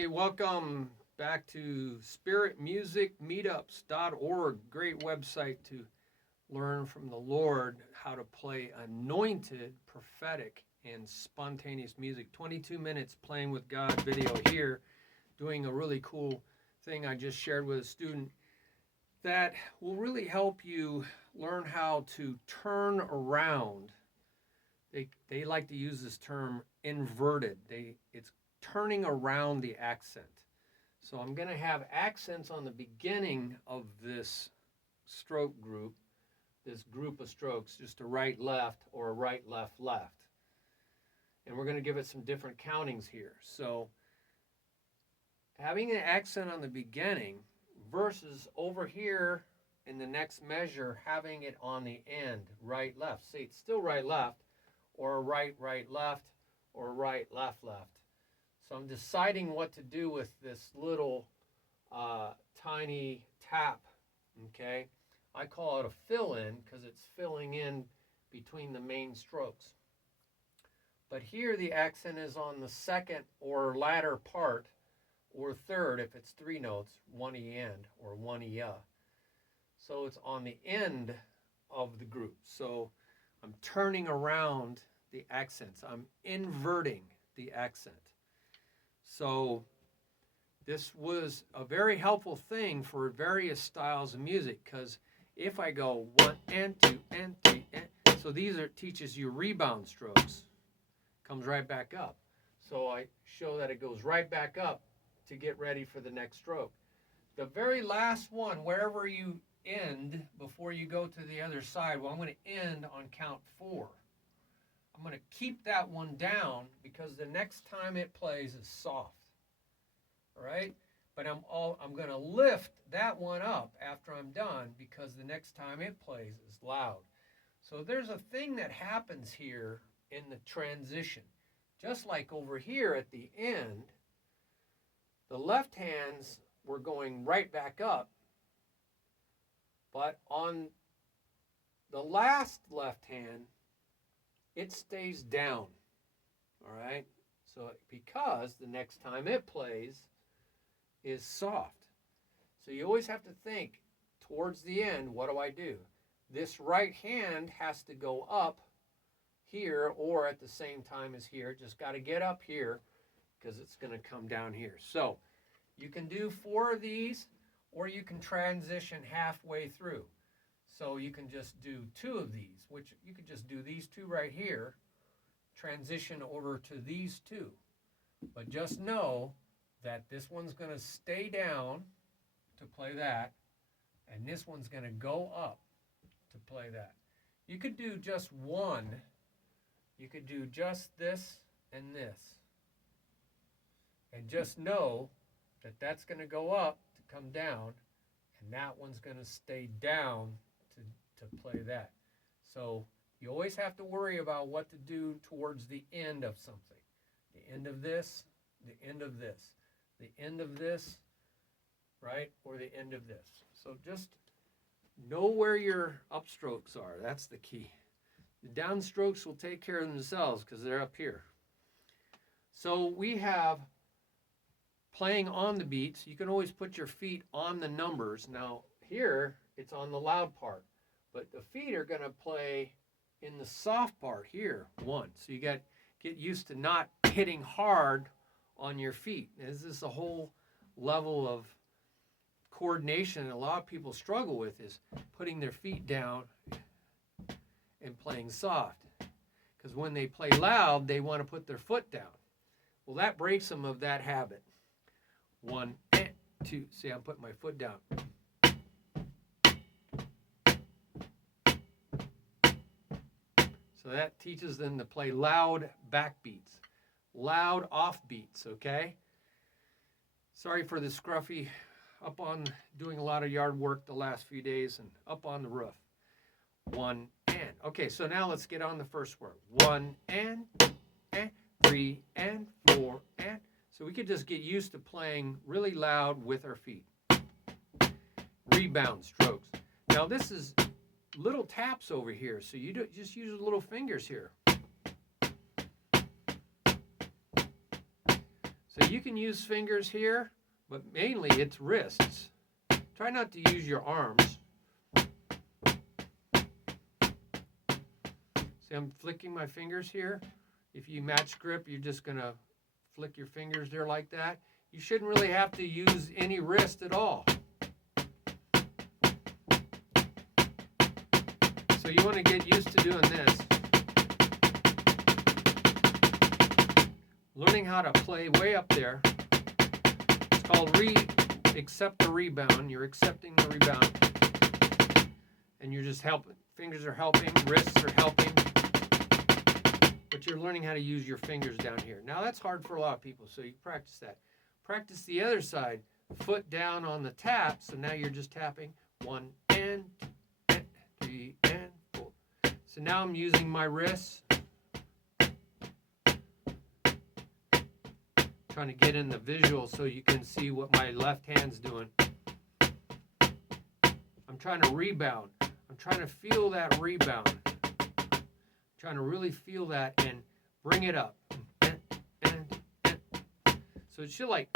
Hey, welcome back to Spirit Music Meetups.org. Great website to learn from the Lord how to play anointed, prophetic, and spontaneous music. 22 minutes playing with God video here, doing a really cool thing I just shared with a student that will really help you learn how to turn around. They like to use this term inverted. It's turning around the accent. So I'm going to have accents on the beginning of this stroke group, this group of strokes, just a right, left, or a right, left, left. And we're going to give it some different countings here. So having an accent on the beginning versus over here in the next measure, having it on the end, right, left. See, it's still right, left, or a right, right, left, or right, left, left. So I'm deciding what to do with this little tiny tap, okay? I call it a fill-in because it's filling in between the main strokes. But here the accent is on the second or latter part, or third if it's three notes, one E end or one E. So it's on the end of the group. So I'm turning around the accents. I'm inverting the accent. So this was a very helpful thing for various styles of music, because if I go 1 and 2 and 3 and so these teaches you rebound strokes, comes right back up. So I show that it goes right back up to get ready for the next stroke. The very last one, wherever you end before you go to the other side, well, I'm going to end on count 4. I'm going to keep that one down because the next time it plays is soft. All right? But I'm going to lift that one up after I'm done because the next time it plays is loud. So there's a thing that happens here in the transition. Just like over here at the end, the left hands were going right back up, but on the last left hand, it stays down, all right? So because the next time it plays is soft. So you always have to think towards the end, what do I do? This right hand has to go up here or at the same time as here. Just got to get up here because it's going to come down here. So you can do 4 of these, or you can transition halfway through. So you can just do 2 of these, which you could just do these 2 right here, transition over to these 2. But just know that this one's going to stay down to play that, and this one's going to go up to play that. You could do just one. You could do just this and this. And just know that that's going to go up to come down, and that one's going to stay down to play that. So you always have to worry about what to do towards the end of something. The end of this, the end of this, the end of this, right? Or the end of this. So just know where your upstrokes are. That's the key. The downstrokes will take care of themselves because they're up here. So we have playing on the beats. You can always put your feet on the numbers. Now here it's on the loud part, but the feet are going to play in the soft part here, 1. So you got to get used to not hitting hard on your feet. This is a whole level of coordination a lot of people struggle with, is putting their feet down and playing soft. Because when they play loud, they want to put their foot down. Well, that breaks them of that habit. 1 and 2. See, I'm putting my foot down. So that teaches them to play loud backbeats, loud offbeats, okay? Sorry for the scruffy, up on doing a lot of yard work the last few days and up on the roof. 1 and. Okay, so now let's get on the first word. 1 and 3 and 4 and. So we could just get used to playing really loud with our feet. Rebound strokes. Now this is little taps over here, so you just use little fingers here. So you can use fingers here, but mainly it's wrists. Try not to use your arms. See, I'm flicking my fingers here. If you match grip, you're just going to flick your fingers there like that. You shouldn't really have to use any wrist at all. So you want to get used to doing this. Learning how to play way up there. It's called accept the rebound. You're accepting the rebound. And you're just helping. Fingers are helping, wrists are helping. But you're learning how to use your fingers down here. Now that's hard for a lot of people, so you practice that. Practice the other side. Foot down on the tap, so now you're just tapping 1 and 2 and 3 and 4. So now I'm using my wrists. Trying to get in the visual so you can see what my left hand's doing. I'm trying to rebound. I'm trying to feel that rebound. I'm trying to really feel that and bring it up. So it should like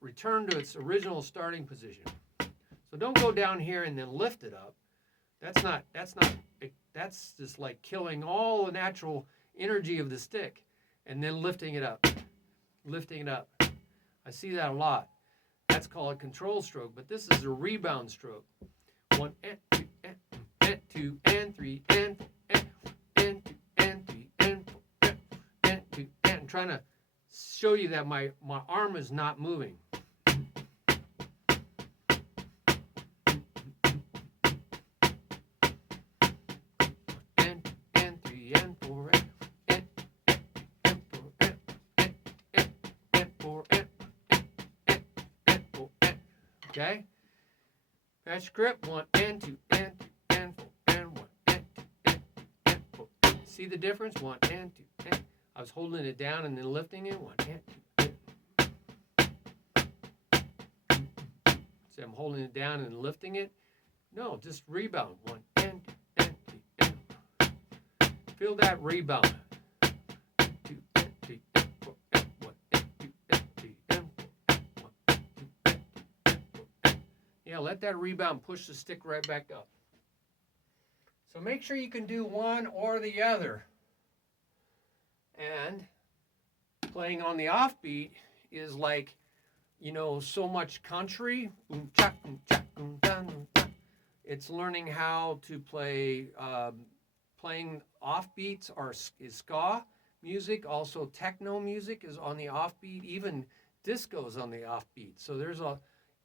return to its original starting position. So don't go down here and then lift it up. That's just like killing all the natural energy of the stick and then lifting it up. Lifting it up. I see that a lot. That's called a control stroke, but this is a rebound stroke. 1 and 2 and 2 and 3 and 4 and 2 and 3 and 4 and 2 and. I'm trying to show you that my arm is not moving. Okay? Match grip, 1 and 2 and 3 and 4 and 1 and 2 and 3 and 4. See the difference? 1 and 2 and. I was holding it down and then lifting it. 1 and 2 and. See, I'm holding it down and lifting it. No, just rebound. 1 and 2 and 3 and. Feel that rebound. 2 and 3 and 4 and 1 and 2 and 3 and 4 and 1 and 2 and 3 and 4 and. Yeah, let that rebound push the stick right back up. So make sure you can do one or the other. And playing on the offbeat is like, you know, so much country. It's learning how to play, playing offbeats is ska music. Also techno music is on the offbeat. Even disco is on the offbeat. So there's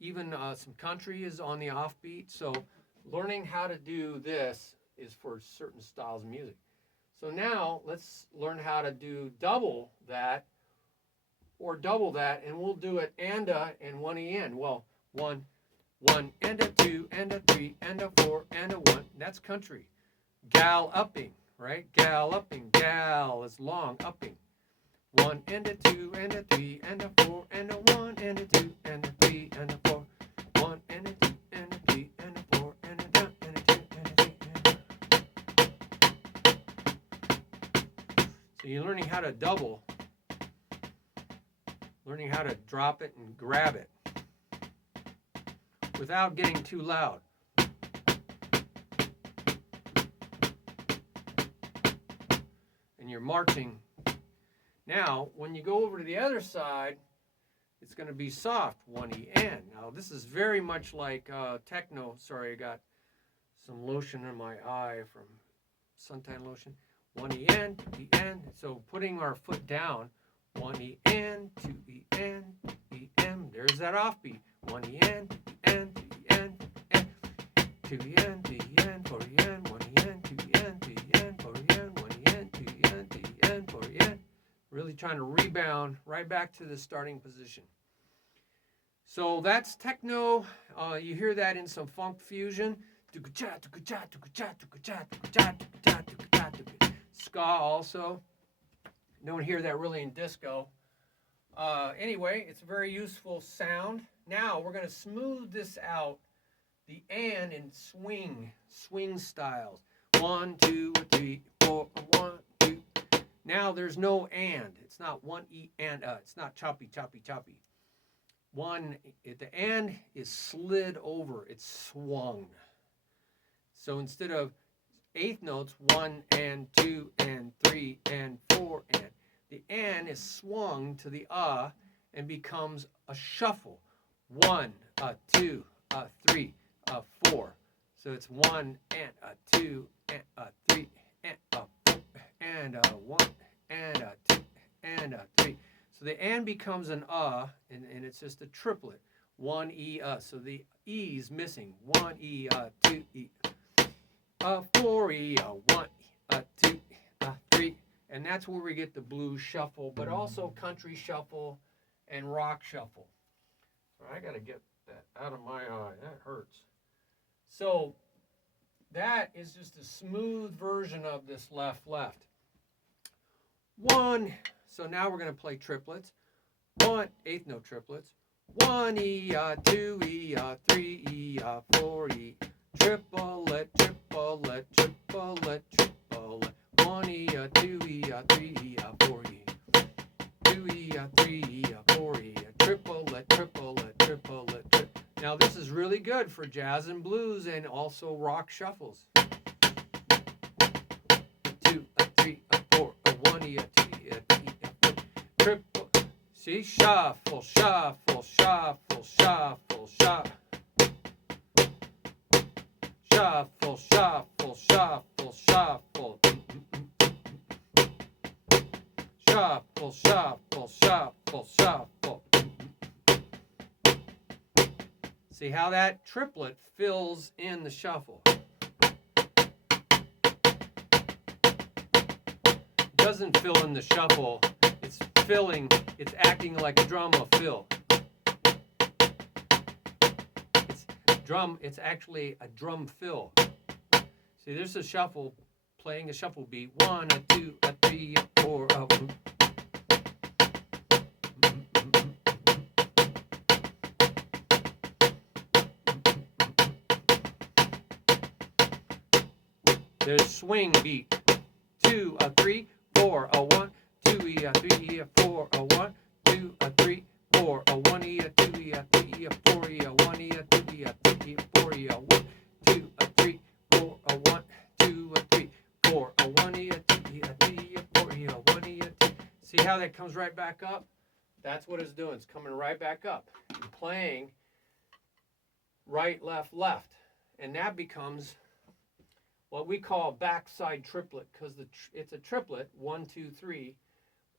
even some country is on the offbeat. So learning how to do this is for certain styles of music. So now let's learn how to do double that or double that, and we'll do it and one en. Well, one and a 2 and a 3 and a 4 and a 1. That's country. Gal upping, right? Gal upping. Gal is long upping. 1 and a 2 and a 3 and a 4 and a 1 and a 2 and a 3 and a 4. 1 and a 2 and a 3 and a 4 and a 1 and a 2 and a 3 and a. So you're learning how to double, learning how to drop it and grab it without getting too loud. And you're marching. Now, when you go over to the other side, it's going to be soft, 1 en. Now, this is very much like techno. Sorry, I got some lotion in my eye from suntan lotion. 1 en, 2 en. So putting our foot down, 1 en, 2 en, 2 en. There's that offbeat. 1 en, 2 en, 3 en, 2 en, 3 en, 4 en, 1 en, 2 en, 3 en, 4 en, 1 en, 2 en, 3 en, 4 en. Really trying to rebound right back to the starting position. So that's techno. You hear that in some funk fusion. Ska also. Don't hear that really in disco. Anyway, it's a very useful sound. Now we're going to smooth this out, the and in swing styles. 1, 2, 3, 4, 1, 2. Now there's no and. It's not one E and it's not choppy, choppy, choppy. The and is slid over. It's swung. So instead of eighth notes, 1 and 2 and 3 and 4 and, the and is swung to the and becomes a shuffle. 1, 2, 3, 4. So it's 1 and 2 and 3 and 4 and 1 and 2 and 3. So the and becomes an and it's just a triplet. 1 E So the E is missing. 1 E 2 E 4 E 1 2 3, and that's where we get the blues shuffle, but also country shuffle and rock shuffle. So I got to get that out of my eye. That hurts. So that is just a smooth version of this left. One. So now we're going to play triplets. 1 eighth note triplets. 1 E 2 E 3 E 4 E. Triplet, triplet, triplet, triplet. 1 E 2 E 3 E 4 E. 2 E 3 E 4 E. Triplet, triplet, triplet. Now this is really good for jazz and blues and also rock shuffles. 2 3 4 1 E 2 E 3 4. Triple. See, shuffle, shuffle, shuffle, shuffle, shuffle. Shuffle, shuffle, shuffle, shuffle. Shuffle, shuffle, shuffle, shuffle. See how that triplet fills in the shuffle. It doesn't fill in the shuffle. It's acting like a drum will fill. It's actually a drum fill. See, there's a shuffle, playing a shuffle beat. 1 2 3 4 There's swing beat. 2 3 4 1 2 E 3 E 4 1 2 3 4 1 E 2 E 3 E 4 E 1 E 2 E 3 E 4 E 1 2 3 4 1 2 3 4 1 E 2 E 3 E 4 E 1 E 2. See how that comes right back up? That's what it's doing. It's coming right back up and playing right, left, left, and that becomes what we call backside triplet, because it's a triplet, 1 2 3,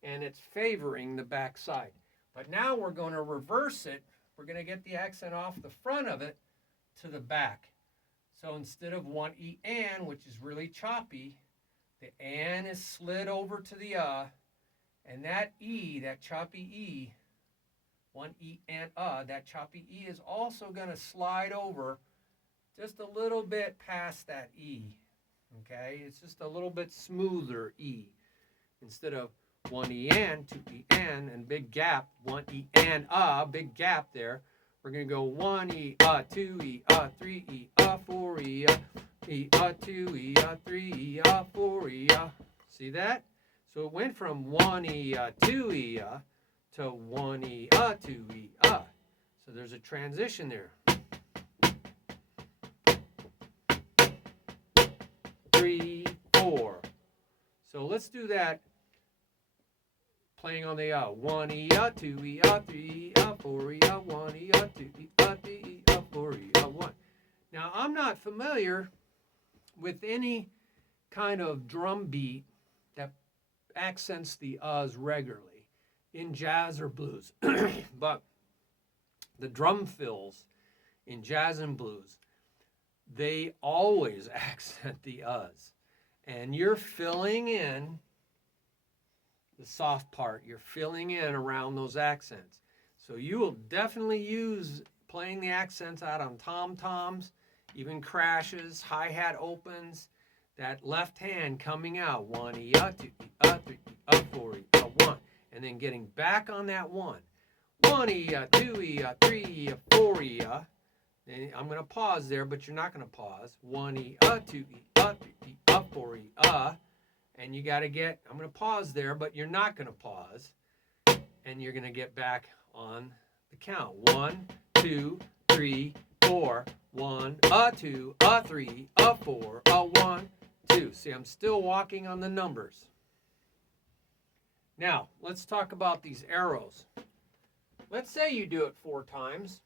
and it's favoring the backside. But now we're going to reverse it. We're going to get the accent off the front of it to the back. So instead of 1 E and, which is really choppy, the and is slid over to the and that E, that choppy E, 1 E and that choppy E is also going to slide over just a little bit past that E. Okay, it's just a little bit smoother E. Instead of 1 E and, 2 E and big gap, 1 E and big gap there. We're going to go 1 E 2 E 3 E 4 E 2 E 3 E 4 E. See that? So it went from 1 E 2 E to 1 E 2 E. So there's a transition there. 3 4. So let's do that. Playing on the 1 E 2 E 3 E 4 E 1 E 2 E 3 E 4 E 1. Now I'm not familiar with any kind of drum beat that accents the uhs regularly in jazz or blues, but the drum fills in jazz and blues, they always accent the uhs, and you're filling in the soft part. You're filling in around those accents. So you will definitely use playing the accents out on tom-toms, even crashes, hi-hat opens, that left hand coming out, 1 E 2 E 3 E 4 E 1, and then getting back on that 1. 1 E 2 E 3 E 4 E. And I'm going to pause there, but you're not going to pause. 1 E 2 E 3 E 4 E. And you got to get, I'm going to pause there, but you're not going to pause. And you're going to get back on the count. 1, 2, 3, 4. 1, 2, 3, 4, 1, 2. See, I'm still walking on the numbers. Now, let's talk about these arrows. Let's say you do it 4 times.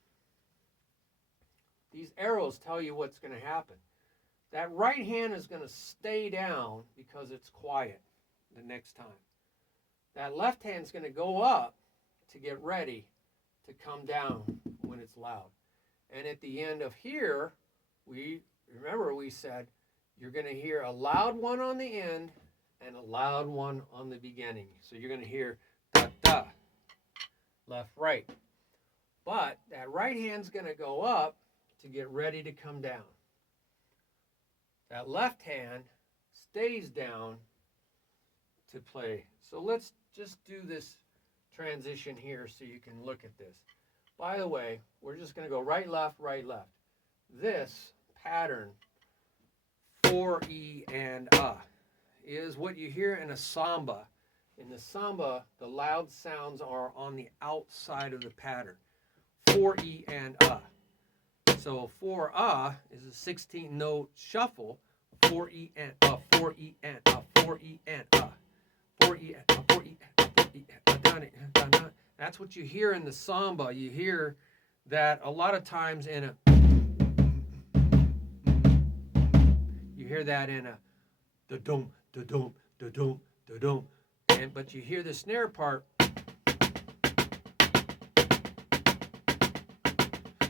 These arrows tell you what's going to happen. That right hand is going to stay down because it's quiet the next time. That left hand is going to go up to get ready to come down when it's loud. And at the end of here, we said you're going to hear a loud one on the end and a loud one on the beginning. So you're going to hear da-da, left, right. But that right hand's going to go up to get ready to come down. That left hand stays down to play. So let's just do this transition here so you can look at this. By the way, we're just going to go right, left, right, left. This pattern, 4E and is what you hear in a samba. In the samba, the loud sounds are on the outside of the pattern. 4E and So 4 is a 16 note shuffle. 4E and 4E and 4E and 4E and 4E and 4E and That's what you hear in the samba. You hear that a lot of times in a, you hear that in a da-dum, da-dum, da-dum, da-dum. But you hear the snare part.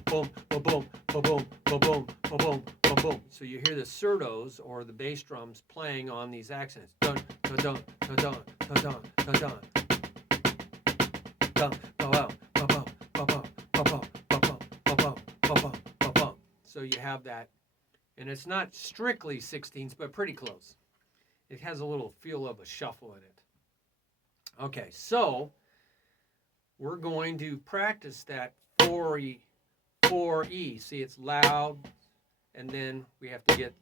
Boom, ba-boom, ba-boom, ba-boom, ba-boom, ba-boom. So you hear the surdos or the bass drums playing on these accents. Dun, da-dun, da-dun, da-dun, da-dun. Dun, ba-bum, ba-bum, ba-bum, ba-bum, ba-bum, ba-bum, ba-bum, ba-bum. So you have that. And it's not strictly 16s, but pretty close. It has a little feel of a shuffle in it. Okay, so we're going to practice that 4E. See, it's loud, and then we have to get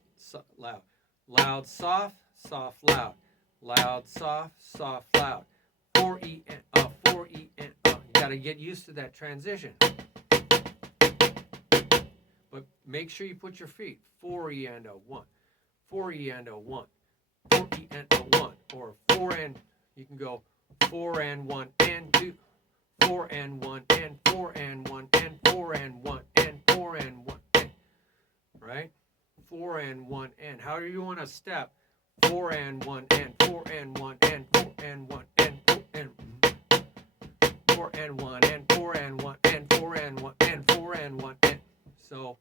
loud. Loud, soft, soft, loud. Loud, soft, soft, loud. 4E and 4E and You got to get used to that transition. But make sure you put your feet 4E and 1. 4E and 1. 4E and 1. Or 4 and, you can go 4 and 1 and 2. 4 and 1 and 4 and 1 and 4 and 1 and 4 and 1 and, right? 4 and 1 and. How do you want to step? 4 and 1 and 4 and 1 and 4 and 1 and 4 and 4 and 1 and 4 and 1 and 4 and 1 and 4 and 1 and. So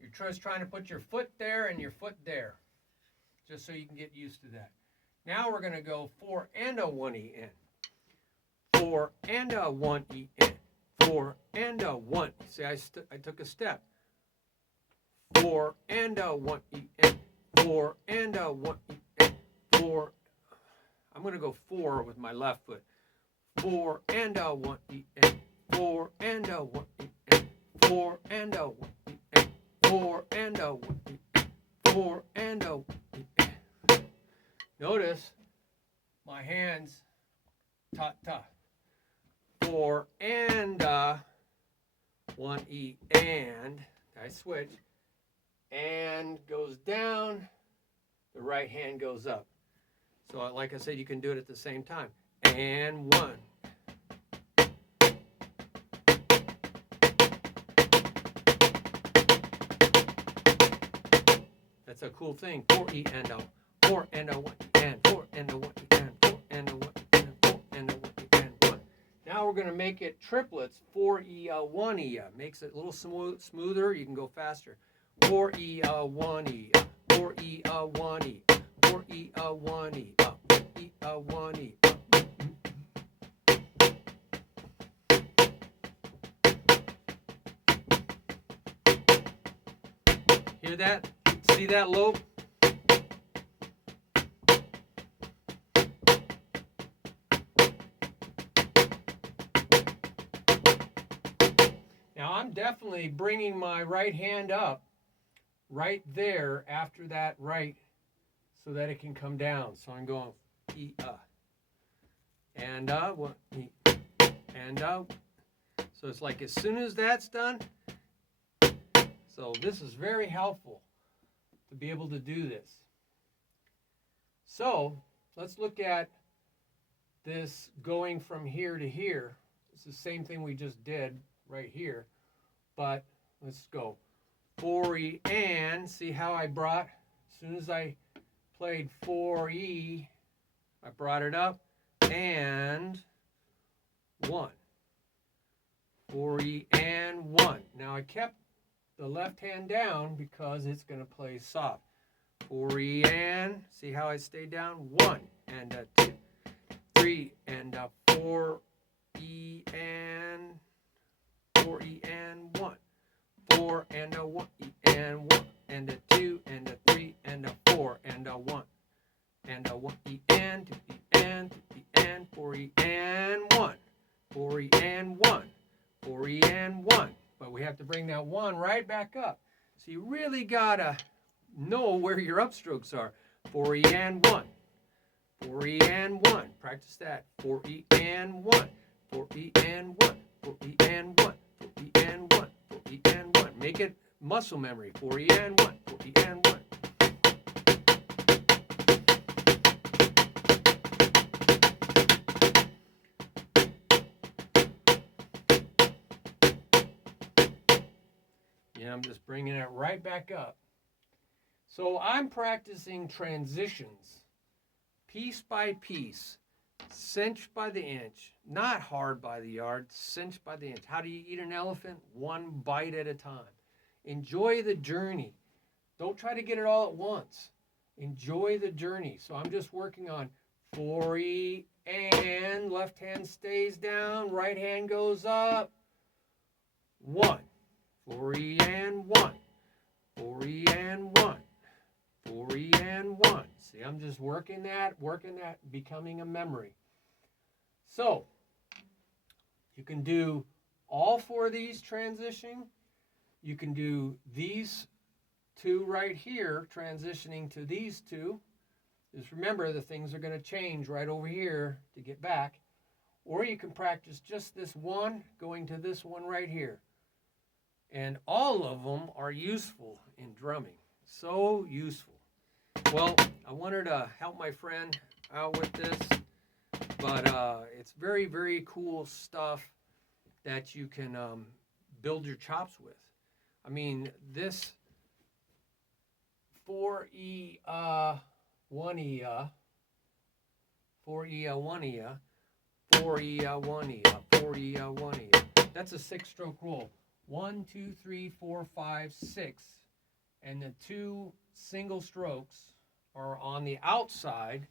you're just trying to put your foot there and your foot there, just so you can get used to that. Now we're going to go 4 and a 1E in. 4 and a 1E in. 4 and a 1. See, I took a step. 4 and a 1E in. 4 and a 1E in. 4. I'm going to go 4 with my left foot. 4 and a 1E in. 4 and a 1E in. 4 and a 1E in. 4 and a 1E in. 4 and a 1E in. Notice my hands ta-ta. 4 and 1E and I switch, and goes down, the right hand goes up. So like I said, you can do it at the same time. And 1. That's a cool thing. 4E and 4 and 1E and 4 and 1E and 4 and 1E and 4 and 1E and 1. Now we're going to make it triplets. 4E 1E makes it a little smoother. You can go faster. 4E 1E 4E 1E 4E 1E 4E 1E. Hear that? See that low? Now I'm definitely bringing my right hand up right there after that right so that it can come down. So I'm going E, and one, E, and So it's like as soon as that's done. So this is very helpful to be able to do this. So let's look at this going from here to here. It's the same thing we just did right here, but let's go 4E and see how I brought, as soon as I played 4E, I brought it up and 1. 4E and 1. Now I kept the left hand down because it's going to play soft. 4E and, see how I stayed down? 1 and a 2, 3 and a 4E and 4E and 1. 4 and a 1 E and 1 and a 2 and a 3 and a 4 and a 1 and a 1 E and 2 E and 2 E and 4E and 1. 4E and 1. 4E and 1. But we have to bring that 1 right back up. So you really gotta know where your upstrokes are. 4E and 1. 4E and 1. Practice that. 4E and 1. 4E and 1. 4E and 1. 4E and 1. 4E and 1. Make it muscle memory. 4E and 1. 4E and 1. Yeah, I'm just bringing it right back up. So I'm practicing transitions, piece by piece, cinch by the inch, not hard by the yard, cinch by the inch. How do you eat an elephant? One bite at a time. Enjoy the journey. Don't try to get it all at once. Enjoy the journey. So I'm just working on 4E and left hand stays down, right hand goes up. 1. 4E and 1. 4E and 1. 4E and 1. See, I'm just working that, becoming a memory. So, you can do all 4 of these transitioning. You can do these 2 right here, transitioning to these 2. Just remember, the things are going to change right over here to get back. Or you can practice just this one, going to this one right here. And all of them are useful in drumming. So useful. Well, I wanted to help my friend out with this, but it's very, very cool stuff that you can build your chops with. I mean, this 4E 1E 4E 1E 4E 1E 4E 1E. That's a 6-stroke roll. 1, 2, 3, 4, 5, 6, and the 2 single strokes are on the outside,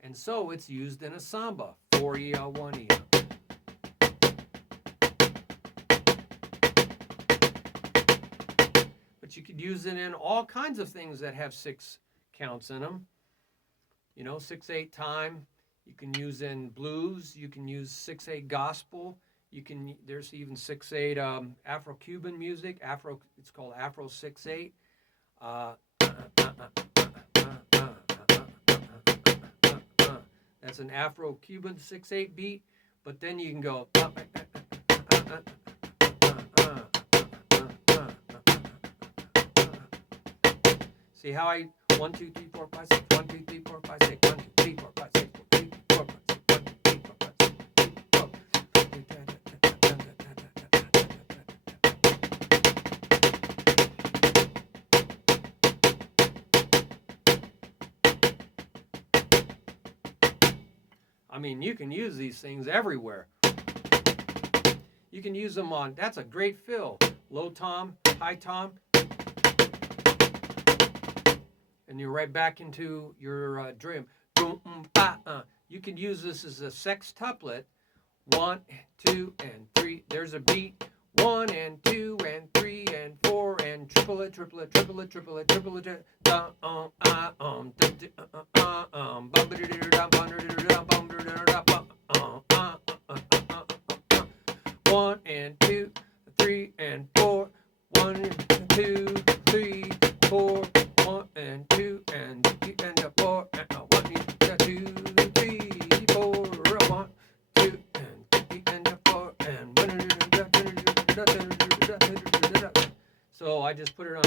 and so it's used in a samba. 4E 1E. But you could use it in all kinds of things that have 6 counts in them. You know, 6/8 time. You can use in blues. You can use 6/8 gospel. There's even 6/8 Afro-Cuban music. It's called Afro 6/8. That's an Afro-Cuban 6/8 beat. But then you can go. See how I 1, 2, 3, 4, 5, 6. 1, 2, 3, 4, 5, 6. 1, 2, 3, 4, 5, 6. 1, 2, 3, 4, 5, 6. 1, 2, 3, 4, 5, 6. I mean, you can use these things everywhere. You can use them on, that's a great fill. Low tom, high tom. And you're right back into your drum. You can use this as a sextuplet. 1, 2, and 3. There's a beat. 1 and 2 and 3 and 4 and triplet, triplet, triplet, triplet, triplet. 1 and 2, 3 and 4. 1, 2, 3, 4. 1 and 2 and 3 and 4. So I just put it on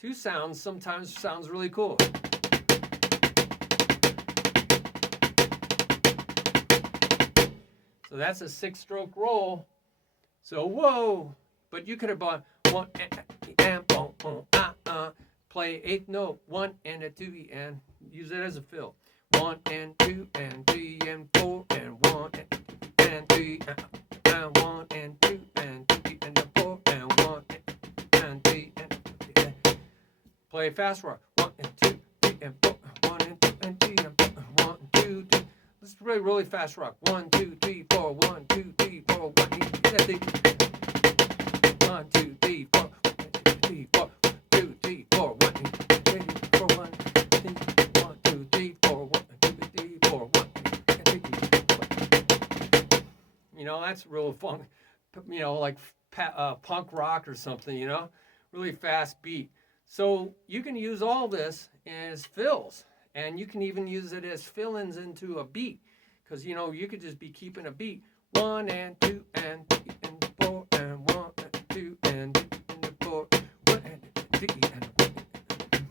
2 sounds. Sometimes sounds really cool. So that's a 6-stroke roll. So whoa, but you could have bought 1 and boom, boom, play 8th note, 1 and a 2 and use it as a fill. 1 and 2 and 3 and 4 and 1 and 3 and 1 and 2 and 3 and 4 and 1 and 3 and play fast rock. 1 and 2, 3 and 4, 1 and 2 and 3 and 4, 1, 2, 3. Let's play really fast rock. 1, 2, 3, 4, 1, 2, 3, 4, 1, 2, 3, 1, 2, 3, 4, 3, 4, 2, 3, 4, 1, 2, 3, 4, 1, 2, 3, 4, 1, 2, 3, 4, 1, 2, 3, 4. You know, that's real fun. You know, like punk rock or something, you know, really fast beat. So you can use all this as fills, and you can even use it as fill-ins into a beat, because, you know, you could just be keeping a beat. 1 and 2 and 3 and 4 and 1 and 2 and 3 and 4, 1 and 3 and 1.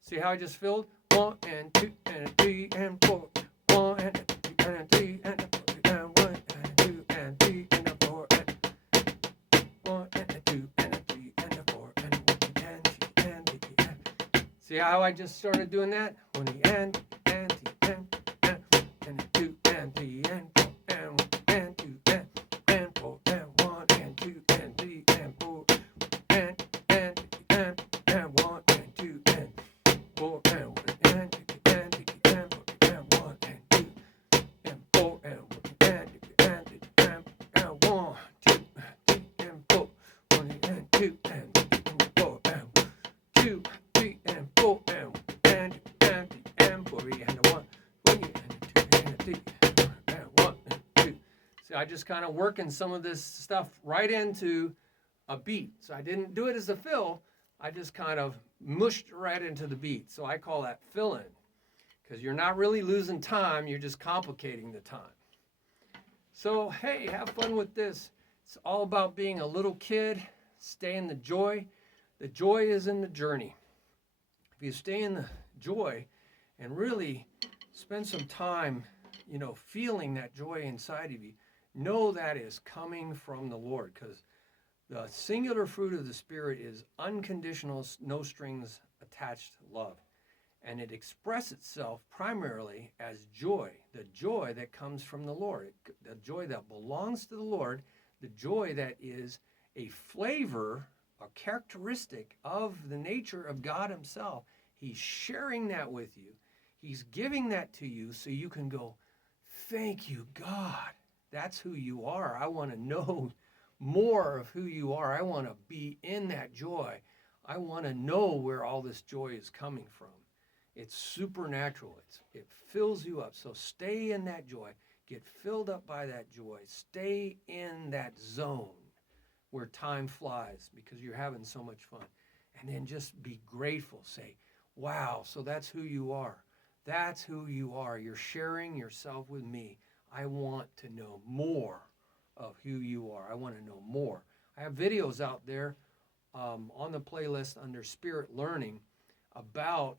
See how I just filled? 1 and 2 and 3 and 4, 1 and 2 and 3 and 4 and 1 and 2 and 3 and 4 and 1 and 2 and 3 and 4 and 1 and 2 and 3 and. See how I just started doing that? 1 and 2 and 2 and 3 and 4 and 1 and 2 and 4 and 1 and 2 and 3 and 4 and 1 and 2 and 4 and 1 and 2 and 3 and 4 and 1 and 2 and 4 and 1 and 2 and 3 and 1, 2, 3 and 4, 1 and 2 and 3 and 4 and 2, 3 and 4 and 1 and 2 and 3 and 4 and 1, 1 and 2 and 3 and 1 and 2. See, I just kind of working some of this stuff right into a beat. So I didn't do it as a fill. I just kind of mushed right into the beat. So I call that fill-in, because you're not really losing time. You're just complicating the time. So, hey, have fun with this. It's all about being a little kid. Stay in the joy. The joy is in the journey. If you stay in the joy and really spend some time, you know, feeling that joy inside of you, know that is coming from the Lord, because the singular fruit of the Spirit is unconditional, no strings attached love. And it expresses itself primarily as joy, the joy that comes from the Lord, the joy that belongs to the Lord, the joy that is a flavor, a characteristic of the nature of God himself. He's sharing that with you. He's giving that to you so you can go, thank you, God. That's who you are. I want to know more of who you are. I want to be in that joy. I want to know where all this joy is coming from. It's supernatural. It fills you up. So stay in that joy. Get filled up by that joy. Stay in that zone where time flies because you're having so much fun. And then just be grateful. Say, wow, so that's who you are. That's who you are. You're sharing yourself with me. I want to know more of who you are. I want to know more. I have videos out there on the playlist under Spirit Learning about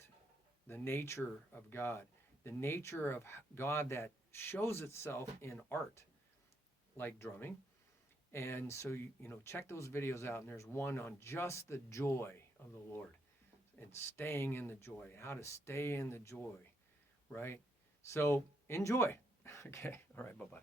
the nature of God, the nature of God that shows itself in art, like drumming. And so, you know, check those videos out. And there's one on just the joy of the Lord and staying in the joy, how to stay in the joy, right? So enjoy. Okay. All right. Bye-bye.